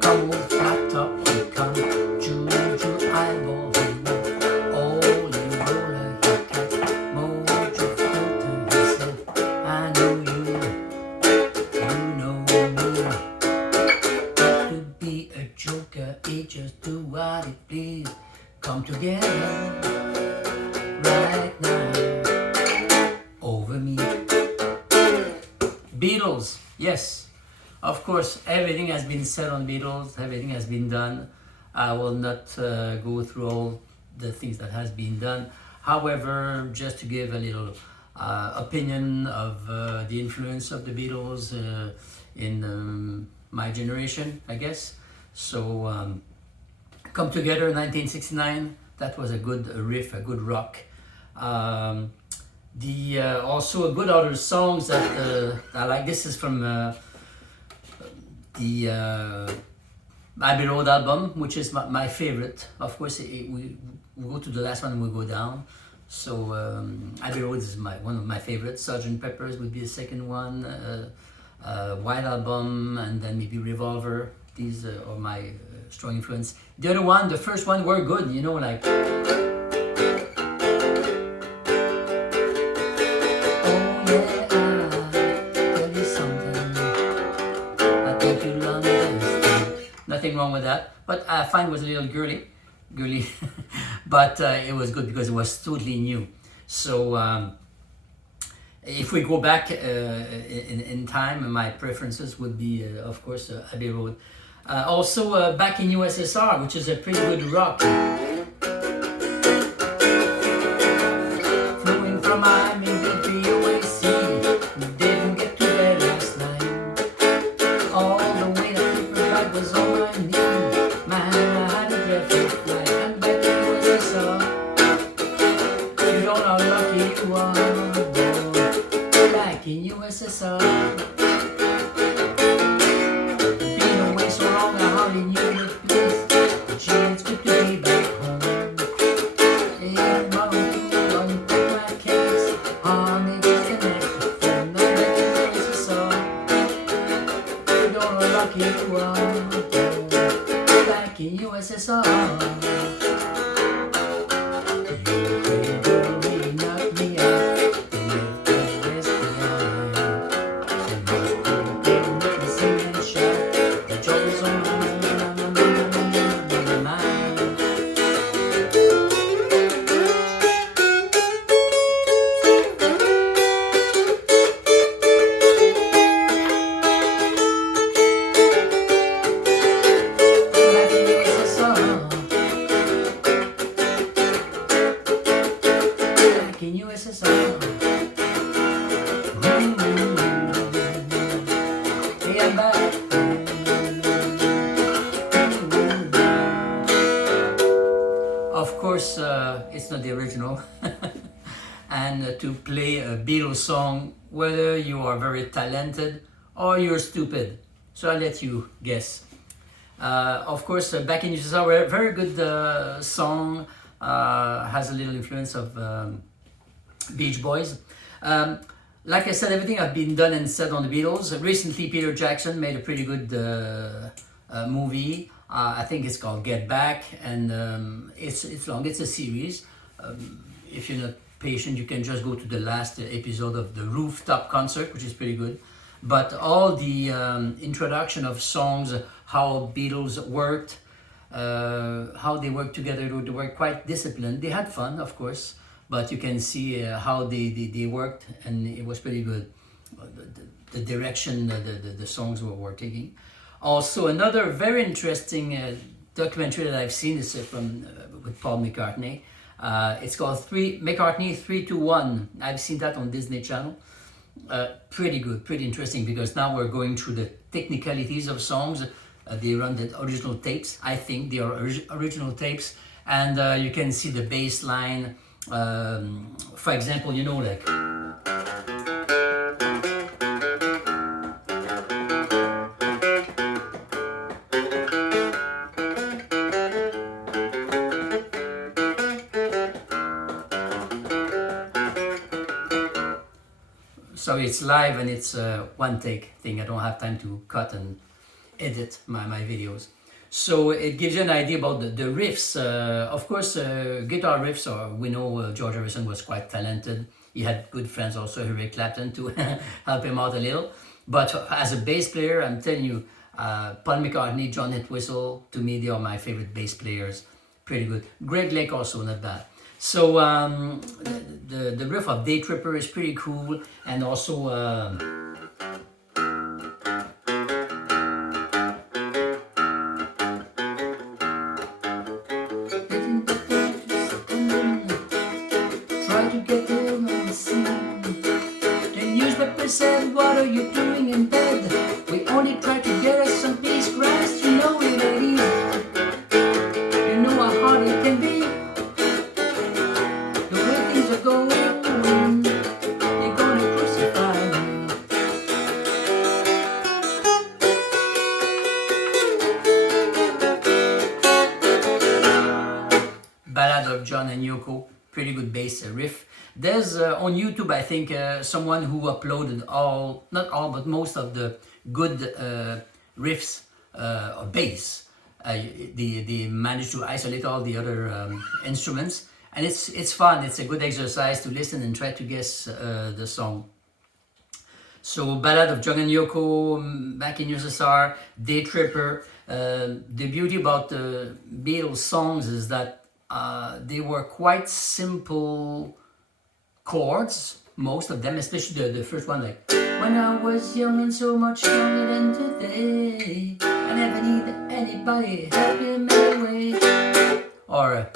come old flat top, we come juju eyeball, holy roller, he cat, mojo filter, he said, I know you know me. Got to be a joker, it just do what it please. Come together right now over me. Beatles, yes, of course, everything has been said on Beatles, everything has been done. I will not go through all the things that has been done. However, just to give a little opinion of the influence of the Beatles in my generation, I guess. So, Come Together, 1969, that was a good riff, a good rock. Also a good other songs that I like. This is from the Abbey Road album, which is my favorite. Of course, we go to the last one and we go down. So Abbey Road is one of my favorites. Sgt. Pepper's would be the second one. White Album, and then maybe Revolver. These are my strong influence. The other one, the first one, were good. You know, like. Nothing wrong with that, but I find it was a little girly, but it was good because it was totally new. So if we go back in time, my preferences would be, of course, Abbey Road. Also back in USSR, which is a pretty good rock. Flowing from my military OAC, didn't get to bed last night. All the way up the ride was on my knee. Man, I had a dreadful flight. And back in USSR, you don't know how lucky you are, boy. Back in USSR. Back in USSR. Of course, it's not the original. And to play a Beatles song, whether you are very talented or you're stupid. So I'll let you guess. Of course, Back in USSR, a very good song, has a little influence of Beach Boys. Like I said, everything I've been done and said on the Beatles. Recently, Peter Jackson made a pretty good movie. I think it's called Get Back, and it's long. It's a series. If you're not patient, you can just go to the last episode of the Rooftop Concert, which is pretty good. But all the introduction of songs, how Beatles worked, how they worked together, they were quite disciplined. They had fun, of course, but you can see how they worked, and it was pretty good. The direction the songs were taking. Also, another very interesting documentary that I've seen is with Paul McCartney. It's called McCartney 3-2-1. I've seen that on Disney Channel. Pretty good, pretty interesting, because now we're going through the technicalities of songs. They run the original tapes. I think they are original tapes, and you can see the bass line. For example, you know, like. Sorry, it's live and it's a one take thing. I don't have time to cut and edit my videos. So it gives you an idea about the riffs. Of course, guitar riffs, we know George Harrison was quite talented. He had good friends also, Eric Clapton, to help him out a little. But as a bass player, I'm telling you, Paul McCartney, John Entwistle, to me, they are my favorite bass players. Pretty good. Greg Lake also, not bad. So the riff of Day Tripper is pretty cool, and also try to get them on the scene. The newspaper said, "What are you doing in bed? We only try to get us some peace, Christ, you know it ain't easy. You know how hard it can be. The way things are going, they're gonna crucify me." Ballad of John and Yoko, pretty good bass riff. There's on YouTube, I think, someone who uploaded not all, but most of the good riffs or bass. They managed to isolate all the other instruments, and it's fun. It's a good exercise to listen and try to guess the song. So Ballad of John and Yoko, Back in USSR, Day Tripper. The beauty about the Beatles songs is that they were quite simple chords, most of them, especially the first one, like "When I was young and so much younger than today, I never needed anybody help me my way," or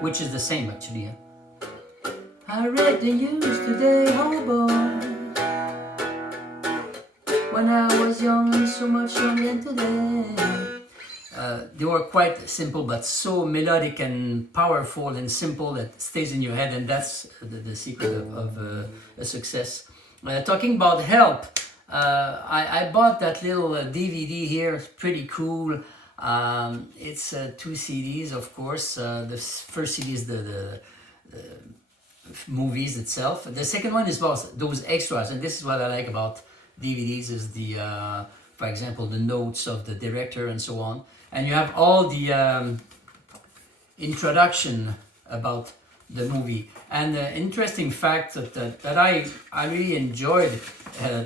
which is the same actually. "I read the news today, oh boy, when I was young and so much younger than today." They were quite simple, but so melodic and powerful and simple that stays in your head, and that's the secret of a success. Talking about Help, I bought that little DVD here. It's pretty cool. It's 2 CDs, of course. The first CD is the movies itself. The second one is about those extras, and this is what I like about DVDs, is the for example, the notes of the director and so on. And you have all the introduction about the movie. And the interesting fact that I really enjoyed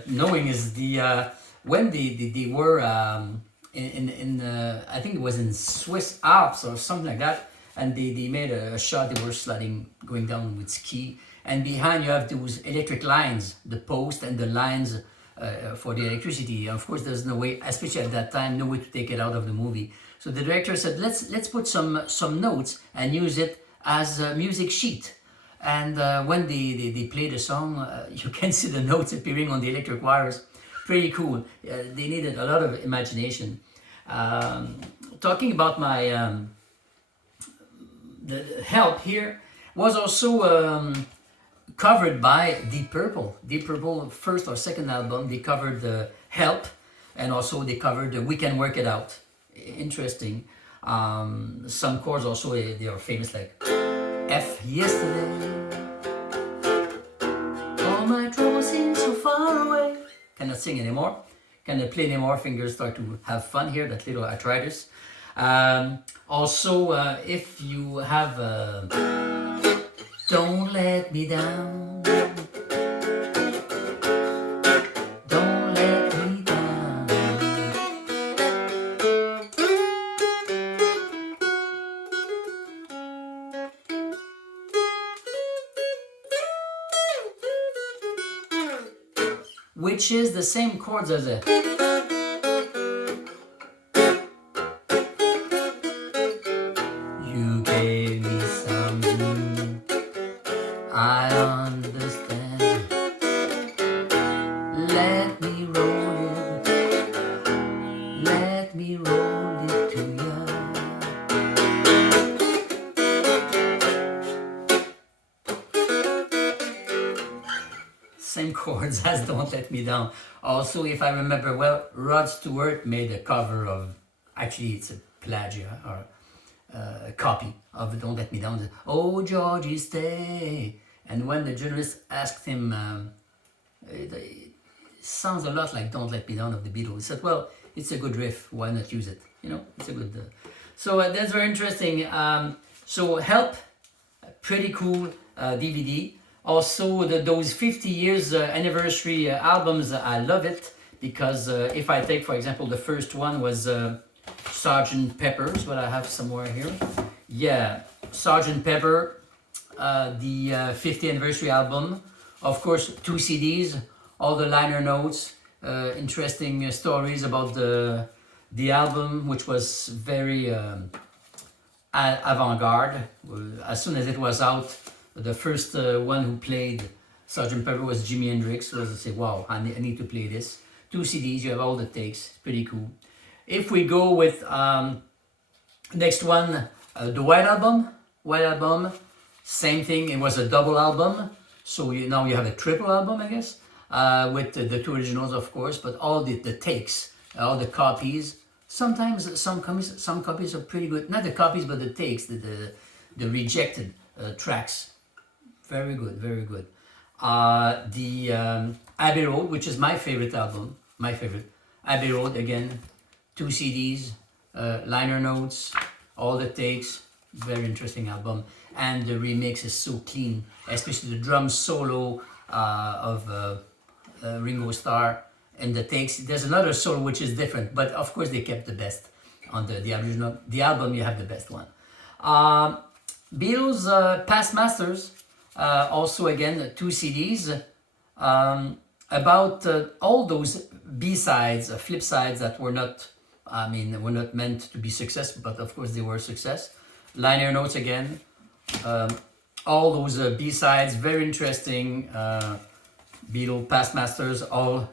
knowing is when they were in I think it was in Swiss Alps or something like that, and they made a shot. They were sliding, going down with ski, and behind you have those electric lines, the post and the lines for the electricity. Of course, there's no way, especially at that time, no way to take it out of the movie. So the director said, let's put some notes and use it as a music sheet. And when they play the song, you can see the notes appearing on the electric wires. Pretty cool. They needed a lot of imagination. Talking about my the Help here was also covered by Deep Purple. Deep Purple, first or second album, they covered the Help, and also they covered the We Can Work It Out. Interesting. Some chords also, they are famous, like F, yesterday, all my troubles seem so far away. Cannot sing anymore, cannot play anymore, fingers start to have fun here, that little arthritis. Also, if you have Don't Let Me Down, Don't Let Me Down, which is the same chords as a You gave me something I understand. Let me roll it, let me roll it to you. Same chords as Don't Let Me Down. Also, if I remember well, Rod Stewart made a cover of, actually it's a plagiat or a copy of Don't Let Me Down. Oh, Georgie, stay. And when the journalist asked him, it sounds a lot like Don't Let Me Down of the Beatles. I said, well, it's a good riff, why not use it? You know, it's a good... So that's very interesting. So Help, pretty cool DVD. Also, those 50 years anniversary albums, I love it, because if I take, for example, the first one was Sgt. Pepper's, what I have somewhere here. Yeah, Sgt. Pepper, the 50th anniversary album. Of course, 2 CDs, all the liner notes, interesting stories about the album, which was very avant-garde. As soon as it was out, the first one who played Sgt. Pepper was Jimi Hendrix. So I say, wow, I need to play this. 2 CDs, you have all the takes, it's pretty cool. If we go with next one, the White Album, same thing, it was a double album. So now you have a triple album, I guess, with the 2 originals, of course, but all the takes, all the copies. Sometimes some copies are pretty good. Not the copies, but the takes, the rejected tracks. Very good, very good. The Abbey Road, which is my favorite album, Abbey Road, again, 2 CDs, liner notes, all the takes. Very interesting album, and the remix is so clean, especially the drum solo of Ringo Starr, and the takes. There's another solo which is different, but of course they kept the best on the original. The album, you have the best one. Beatles Past Masters, also again 2 CDs, about all those B-sides, flip sides that were not, were not meant to be successful, but of course they were a success. Liner notes again, all those B-sides, very interesting. Beatles Past Masters, all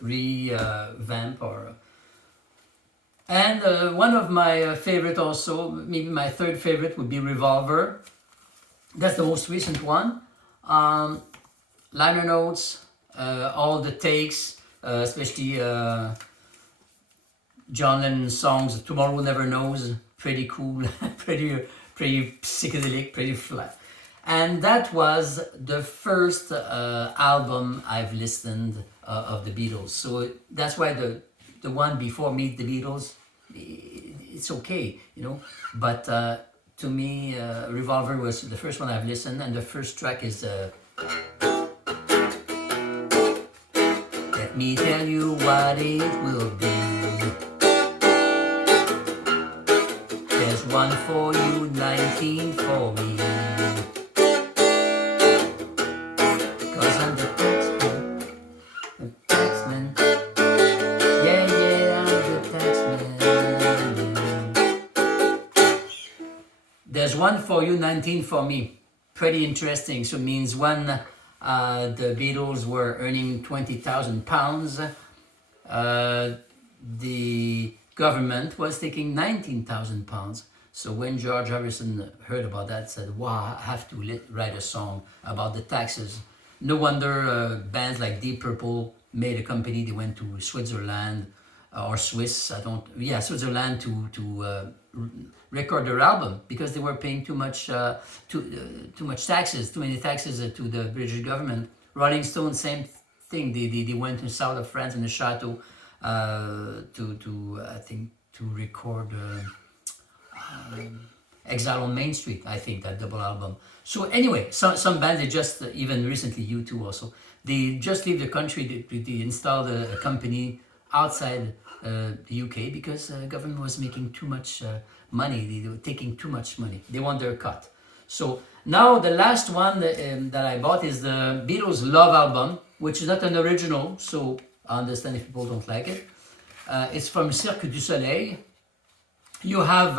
revamp and one of my favorite also, maybe my third favorite, would be Revolver. That's the most recent one. Liner notes, all the takes, especially John Lennon's songs, Tomorrow Never Knows, pretty cool, pretty psychedelic, pretty flat. And that was the first album I've listened of the Beatles. So that's why the one before Meet the Beatles, it's okay, you know. But to me, Revolver was the first one I've listened, and the first track is Let Me Tell You What It Will Be. There's one for you, 19 for me. Cause I'm the taxman. Yeah, I'm the taxman. There's one for you, 19 for me. Pretty interesting. So it means when the Beatles were earning £20,000, the government was taking £19,000. So when George Harrison heard about that, said, wow, I have to write a song about the taxes. No wonder bands like Deep Purple made a company. They went to Switzerland or Switzerland to record their album, because they were paying too much taxes, too many taxes to the British government. Rolling Stone, same thing. They went to the south of France in a chateau to record Exile on Main Street, I think, that double album. So anyway, some bands, they just, even recently U2 also, they just leave the country, they installed a company outside the UK, because the government was making too much money, they were taking too much money, they want their cut. So now the last one that I bought is the Beatles Love album, which is not an original, so I understand if people don't like it. It's from Cirque du Soleil. You have,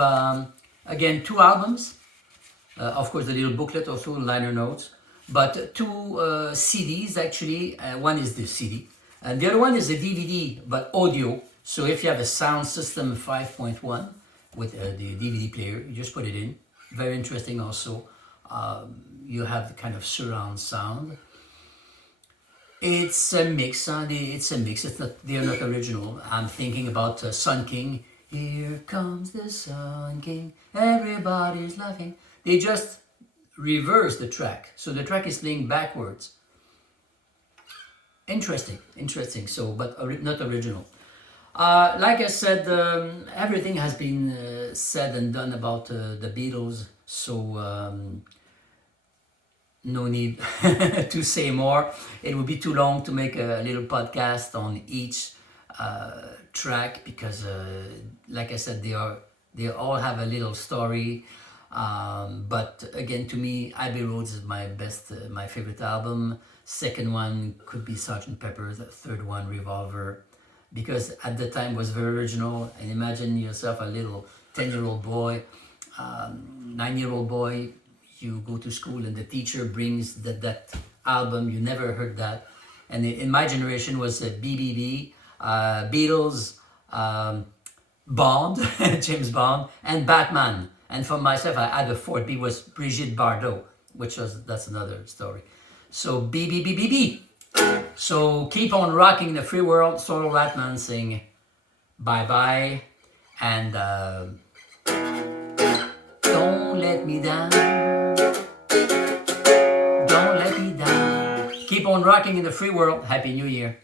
again, 2 albums. Of course, the little booklet, also liner notes. But 2 CDs, actually. One is the CD. And the other one is a DVD, but audio. So if you have a sound system 5.1 with the DVD player, you just put it in. Very interesting also. You have the kind of surround sound. It's a mix, they're not original. I'm thinking about Sun King. Here comes the Sun King, everybody's laughing. They just reverse the track, so the track is playing backwards. Interesting. So, but not original. Like I said, everything has been said and done about the Beatles. So no need to say more. It would be too long to make a little podcast on each track because, like I said, they all have a little story. But again, to me, Abbey Roads is my favorite album. Second one could be Sgt. Pepper's. Third one, Revolver, because at the time was very original. And imagine yourself a little 10-year-old boy, 9-year-old boy. You go to school and the teacher brings that album. You never heard that. And in my generation was BBB, Beatles, Bond, James Bond, and Batman. And for myself, I had a fourth. B was Brigitte Bardot, that's another story. So BBBBB. So keep on rocking the free world. Solo Ratman sing bye bye, and don't let me down. Don't let me down. Keep on rocking in the free world. Happy New Year.